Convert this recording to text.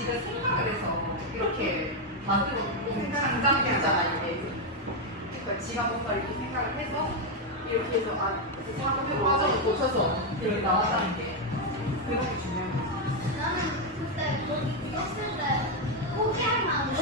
지가 생각을 해서 이렇게 만들어 장장이잖아 이게. 그러니까 지가 뭔가 이렇게 생각을 해서 이렇게 해서 사고의 과정을 거쳐서 이렇게 나왔다는 게 그런 게 중요한 거지. 나는 그때 거기 있었을 때 포기할 마음이